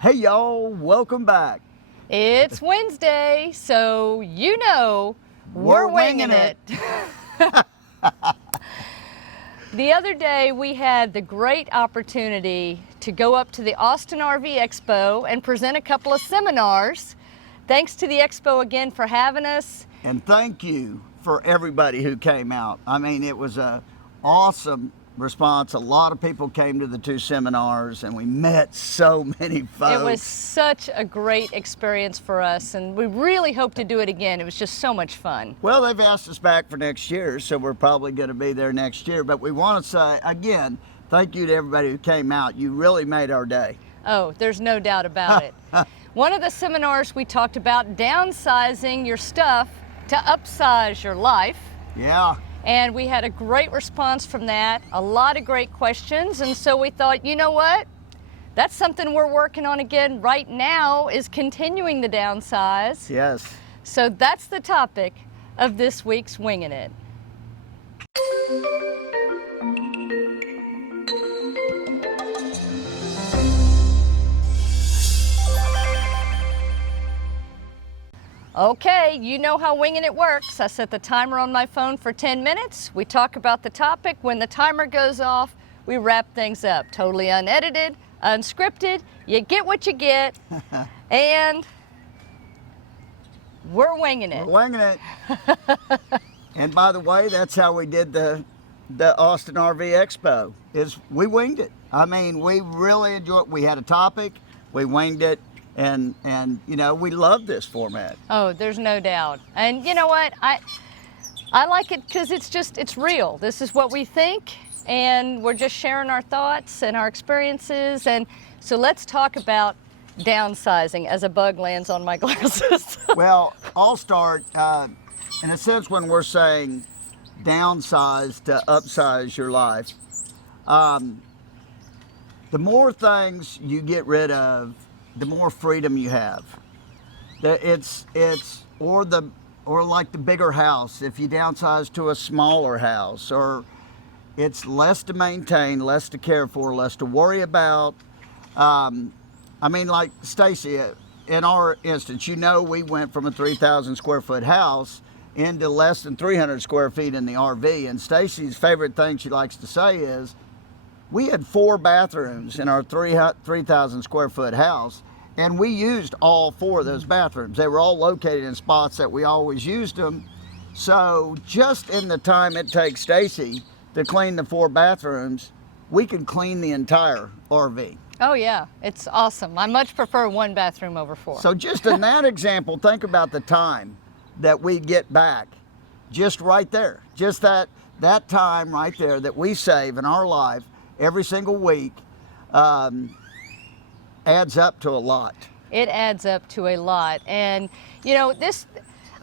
Hey y'all, welcome back. It's Wednesday, so you know we're winging it. The other day we had the great opportunity to go up to the Austin RV Expo and present a couple of seminars. Thanks to the Expo again for having us. And thank you for everybody who came out. I mean, it was an awesome response. A lot of people came to the two seminars and we met so many folks. It was such a great experience for us, and we really hope to do it again. It was just so much fun. Well, they've asked us back for next year, so we're probably going to be there next year. But we want to say, again, thank you to everybody who came out. You really made our day. Oh, there's no doubt about it. One of the seminars we talked about downsizing your stuff to upsize your life. Yeah. And we had a great response from that, a lot of great questions, and so we thought, you know what? That's something we're working on again right now, is continuing the downsize. Yes. So that's the topic of this week's Wingin' It. Okay, you know how Wingin' It works. I set the timer on my phone for 10 minutes. We talk about the topic. When the timer goes off, we wrap things up. Totally unedited, unscripted. You get what you get, and we're winging it. We're winging it. And by the way, that's how we did the Austin RV Expo, is we winged it. I mean, we really enjoyed it. We had a topic, we winged it. And you know, we love this format. Oh, there's no doubt. And you know what? I like it because it's real. This is what we think, and we're just sharing our thoughts and our experiences. And so let's talk about downsizing as a bug lands on my glasses. Well, I'll start. In a sense, when we're saying downsize to upsize your life, the more things you get rid of, the more freedom you have. Or like the bigger house, if you downsize to a smaller house, or it's less to maintain, less to care for, less to worry about. I mean, like Stacy, in our instance, you know, we went from a 3,000 square foot house into less than 300 square feet in the RV. And Stacy's favorite thing she likes to say is, we had 4 bathrooms in our 3,000 square foot house, and we used all 4 of those bathrooms. They were all located in spots that we always used them. So just in the time it takes Stacy to clean the 4 bathrooms, we can clean the entire RV. Oh yeah, it's awesome. I much prefer 1 bathroom over 4. So just in that example, think about the time that we get back, just right there. Just that time right there that we save in our life every single week adds up to a lot. It adds up to a lot. And you know,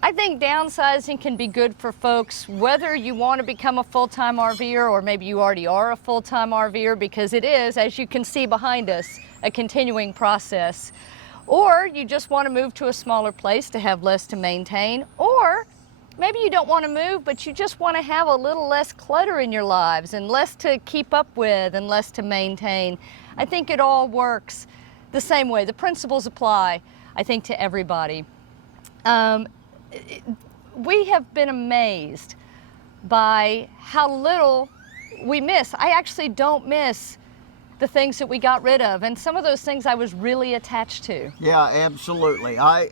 I think downsizing can be good for folks, whether you want to become a full-time RVer or maybe you already are a full-time RVer, because it is, as you can see behind us, a continuing process. Or you just want to move to a smaller place to have less to maintain, or maybe you don't want to move, but you just want to have a little less clutter in your lives and less to keep up with and less to maintain. I think it all works the same way. The principles apply, I think, to everybody. We have been amazed by how little we miss. I actually don't miss the things that we got rid of, and some of those things I was really attached to. Yeah, absolutely. I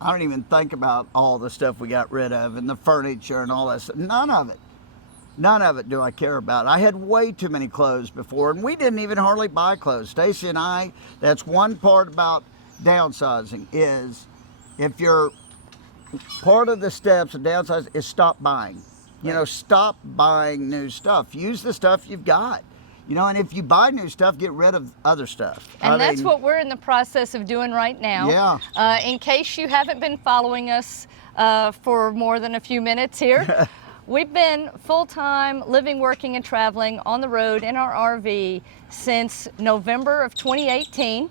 don't even think about all the stuff we got rid of and the furniture and all that stuff. None of it do I care about. I had way too many clothes before, and we didn't even hardly buy clothes. Stacy and I, that's one part about downsizing, is if you're part of the steps of downsizing is stop buying. You know, stop buying new stuff. Use the stuff you've got. You know, and if you buy new stuff, get rid of other stuff. And that's what we're in the process of doing right now. Yeah. In case you haven't been following us for more than a few minutes here, we've been full-time living, working, and traveling on the road in our RV since November of 2018.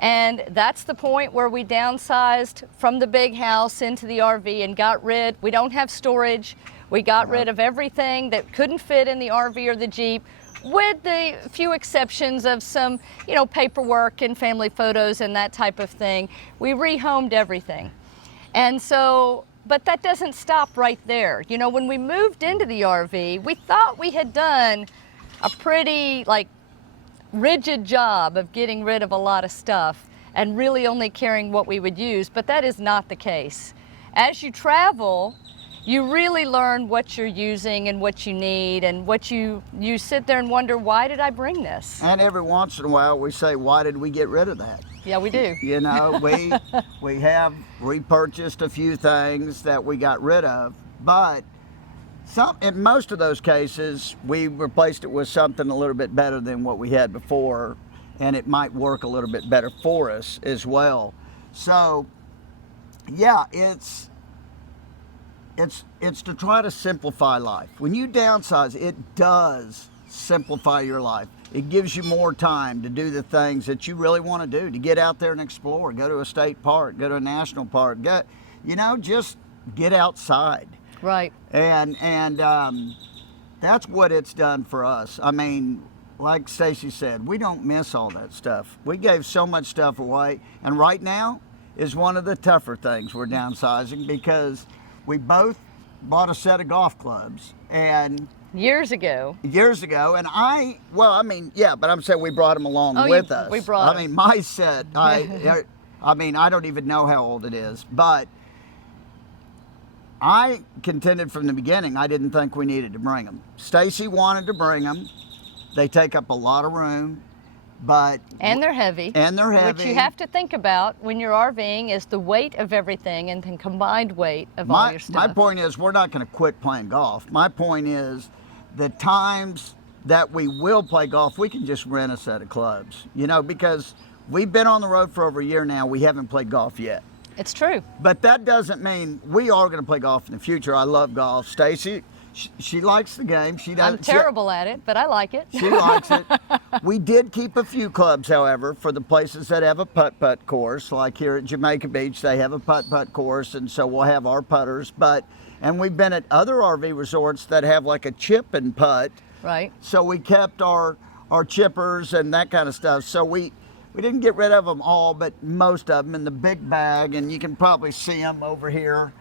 And that's the point where we downsized from the big house into the RV and got rid. We don't have storage. We got rid of everything that couldn't fit in the RV or the Jeep. with the few exceptions of some, you know, paperwork and family photos and that type of thing. We rehomed everything. And so, but that doesn't stop right there. You know, when we moved into the RV, we thought we had done a pretty like rigid job of getting rid of a lot of stuff and really only carrying what we would use, but that is not the case. As you travel, you really learn what you're using and what you need, and what you sit there and wonder, why did I bring this? And every once in a while we say, why did we get rid of that? Yeah, we do. You know, we have repurchased a few things that we got rid of, but in most of those cases, we replaced it with something a little bit better than what we had before, and it might work a little bit better for us as well. So, yeah, it's to try to simplify life. When you downsize, it does simplify your life. It gives you more time to do the things that you really want to do, to get out there and explore, go to a state park, go to a national park, just get outside. Right. And that's what it's done for us. I mean, like Stacy said, we don't miss all that stuff. We gave so much stuff away, and right now is one of the tougher things we're downsizing, because we both bought a set of golf clubs, and years ago, and but I'm saying we brought them along with us. We brought them. My set, I don't even know how old it is, but I contended from the beginning I didn't think we needed to bring them. Stacy wanted to bring them. They take up a lot of room, and they're heavy. What you have to think about when you're RVing is the weight of everything and the combined weight of all your stuff. My point is, we're not going to quit playing golf. My point is, the times that we will play golf, we can just rent a set of clubs, because we've been on the road for over a year now. We haven't played golf yet. It's true. But that doesn't mean we are going to play golf in the future. I love golf. Stacy, she likes the game. I'm terrible at it, but I like it. She likes it. We did keep a few clubs, however, for the places that have a putt-putt course. Like here at Jamaica Beach, they have a putt-putt course, and so we'll have our putters. And we've been at other RV resorts that have like a chip and putt. Right. So we kept our chippers and that kind of stuff. So we didn't get rid of them all, but most of them in the big bag, and you can probably see them over here.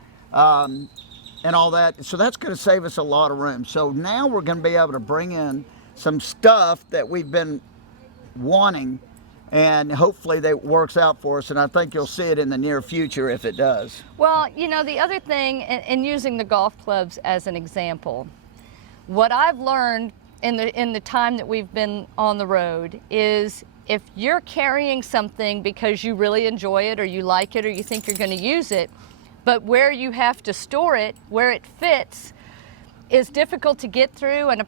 And all that. So that's going to save us a lot of room. So now we're going to be able to bring in some stuff that we've been wanting, and hopefully that works out for us, and I think you'll see it in the near future if it does. Well, the other thing, in using the golf clubs as an example, what I've learned in the time that we've been on the road is, if you're carrying something because you really enjoy it or you like it or you think you're going to use it, but where you have to store it, where it fits, is difficult to get through and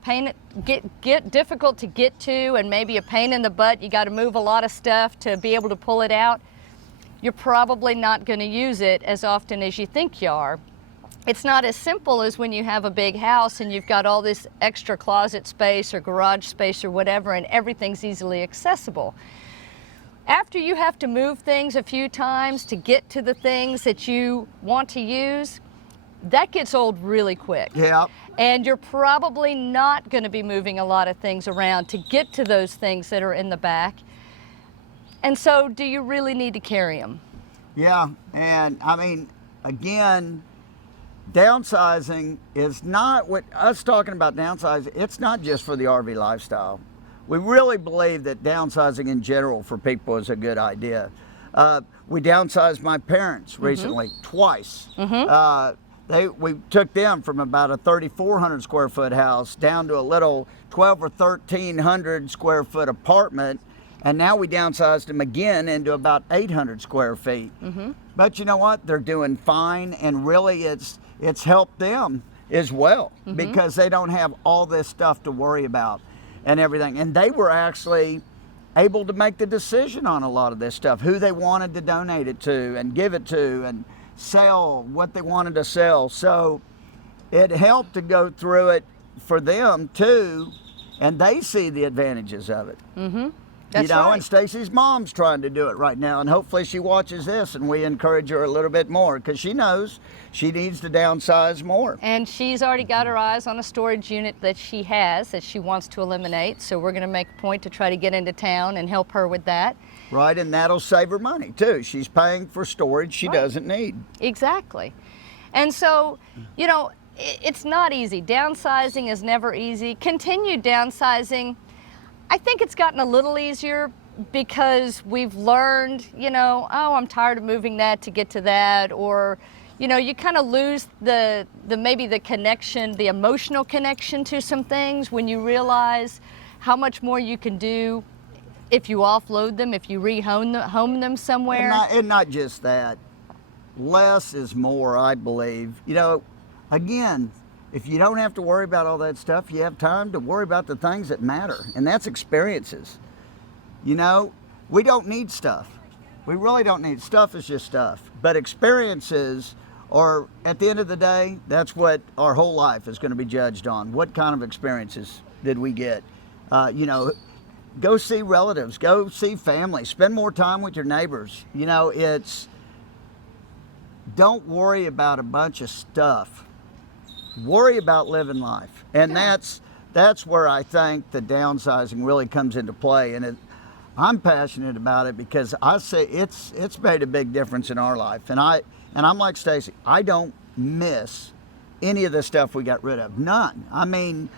difficult to get to, and maybe a pain in the butt. You got to move a lot of stuff to be able to pull it out. You're probably not going to use it as often as you think you are. It's not as simple as when you have a big house and you've got all this extra closet space or garage space or whatever, and everything's easily accessible. After you have to move things a few times to get to the things that you want to use, that gets old really quick. Yeah. And you're probably not going to be moving a lot of things around to get to those things that are in the back. And so, do you really need to carry them? Yeah, and again, downsizing is not what us talking about downsizing. It's not just for the RV lifestyle. We really believe that downsizing in general for people is a good idea. We downsized my parents recently, twice. We took them from about a 3,400 square foot house down to a little 12 or 1,300 square foot apartment, and now we downsized them again into about 800 square feet. But you know what? They're doing fine, and really it's helped them as well, because they don't have all this stuff to worry about and everything. And they were actually able to make the decision on a lot of this stuff, who they wanted to donate it to and give it to, and sell what they wanted to sell. So it helped to go through it for them too, and they see the advantages of it. That's you know, right. and Stacy's mom's trying to do it right now, and hopefully she watches this and we encourage her a little bit more because she knows she needs to downsize more. And she's already got her eyes on a storage unit that she has that she wants to eliminate. So we're going to make a point to try to get into town and help her with that. Right, and that'll save her money too. She's paying for storage she Right. doesn't need. Exactly. And so, you know, it's not easy. Downsizing is never easy. Continued downsizing, I think it's gotten a little easier because we've learned, you know, oh, I'm tired of moving that to get to that, or, you know, you kind of lose the maybe the connection, the emotional connection to some things when you realize how much more you can do if you offload them, if you home them somewhere. And not just that. Less is more, I believe. You know, again, if you don't have to worry about all that stuff, you have time to worry about the things that matter, and that's experiences. You know, we don't need stuff. We really don't need stuff. Is just stuff. But experiences are, at the end of the day, that's what our whole life is going to be judged on. What kind of experiences did we get? You know, go see relatives, go see family, spend more time with your neighbors. You know, don't worry about a bunch of stuff. Worry about living life. And that's where I think the downsizing really comes into play. And I'm passionate about it because I say it's made a big difference in our life. And I'm like Stacy, I don't miss any of the stuff we got rid of. None. I mean,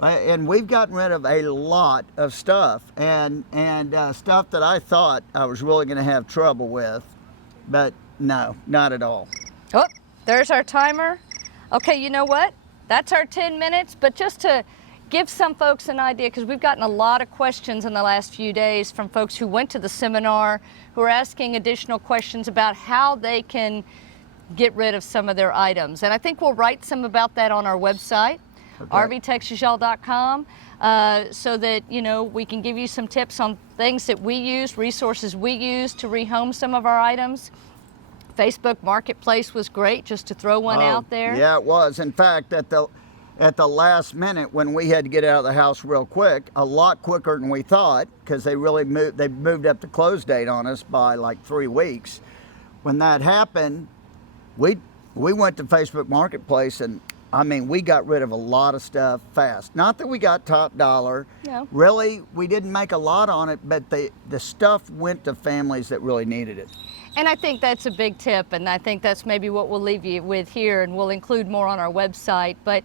and we've gotten rid of a lot of stuff and stuff that I thought I was really going to have trouble with, but no, not at all. Oh, there's our timer. Okay, you know what? That's our 10 minutes, but just to give some folks an idea, because we've gotten a lot of questions in the last few days from folks who went to the seminar, who are asking additional questions about how they can get rid of some of their items. And I think we'll write some about that on our website, Okay. rvtexasy'all.com, so that, you know, we can give you some tips on things that we use, resources we use to rehome some of our items. Facebook Marketplace was great, just to throw one out there. Yeah, it was. In fact, at the last minute when we had to get out of the house real quick, a lot quicker than we thought, because they moved up the close date on us by like 3 weeks. When that happened, we went to Facebook Marketplace, and I mean, we got rid of a lot of stuff fast. Not that we got top dollar. No. Really, we didn't make a lot on it, but the stuff went to families that really needed it. And I think that's a big tip, and I think that's maybe what we'll leave you with here, and we'll include more on our website. But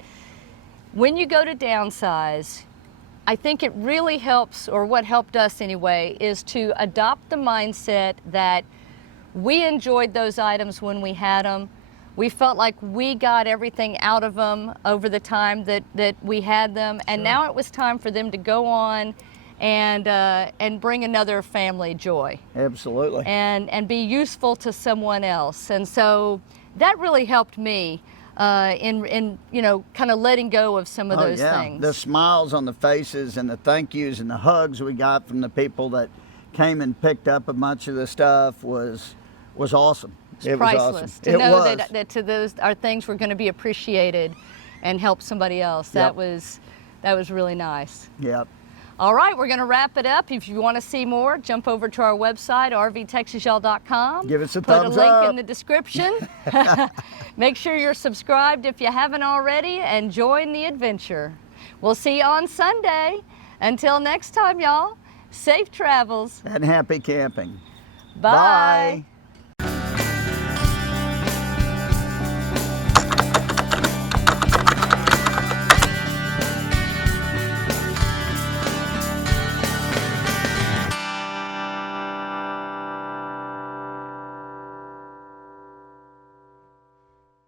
when you go to downsize, I think it really helps, or what helped us anyway, is to adopt the mindset that we enjoyed those items when we had them. We felt like we got everything out of them over the time that we had them, and now it was time for them to go on and bring another family joy. Absolutely. And be useful to someone else. And so that really helped me in you know, kind of letting go of some of those things. The smiles on the faces and the thank yous and the hugs we got from the people that came and picked up a bunch of the stuff was awesome. It was priceless. awesome. To know that to those our things were going to be appreciated and help somebody else. That was really nice. Yep. All right, we're going to wrap it up. If you want to see more, jump over to our website, rvtexasy'all.com. Give us a Put thumbs a link up. in the description. Make sure you're subscribed if you haven't already, and join the adventure. We'll see you on Sunday. Until next time, y'all, safe travels. And happy camping. Bye. Bye.